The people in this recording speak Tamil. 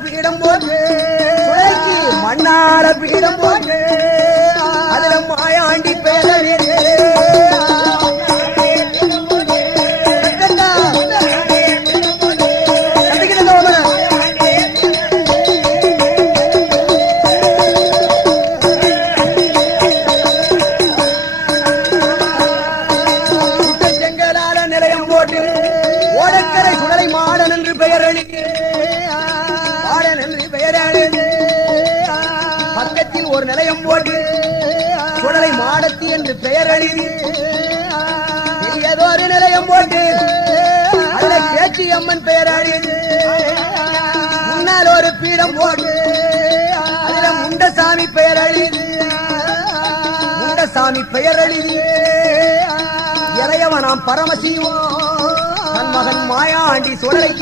பீடம் போட்டு மண்ணால பீடம் போட்டு அதுல மாயாண்டி பேரே பக்கத்தில் ஒரு நிலையம் போட்டு சுடலை மாடத்தி என்று பெயர் எழுதி ஏதோ ஒரு நிலையம் போட்டு அதுல பேச்சி அம்மன் பெயர் எழுதி முன்னால் ஒரு பீடம் போட்டு அதுல முண்டசாமி பெயர் எழுதி முண்டசாமி பெயர் எழுதி இறையவனாம் பரமசிவம் தன் மகன் மாயாண்டி சுடலை